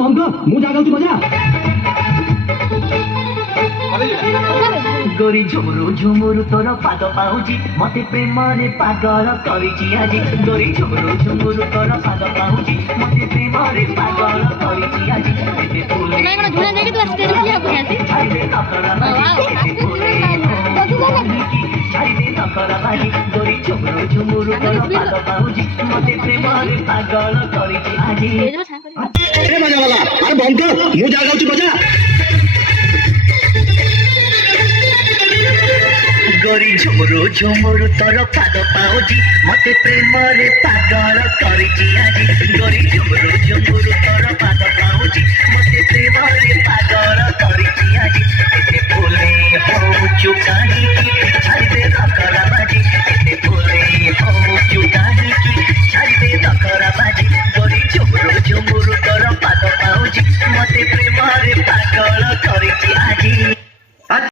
ବନ୍ଦ ମୁଁ ଜାଗାଉଛି ବଜା गोरी झुमुरु झुमुरु तोर पाद पाउजी मते प्रेमरे पागल करिछि आजी गोरी झुमुरु झुमुरु तोर पाद पाउजी मते प्रेमरे पागल करिछि आजी एते फुले मैं कोन झुला देके तू स्टेज पे आ गया थी छाइदे नकरा बाजी छाइदे नकरा बाजी गोरी झुमुरु झुमुरु तोर पाद पाउजी मते प्रेमरे पागल करिछि आजी अरे बजा वाला अरे बंद ମୁଁ ଜାଗାଉଛି ବଜା गोरी झुमुरु झुमुरु तोर पाद पाउजी मते प्रेमरे पागल करिछि आजी गोरी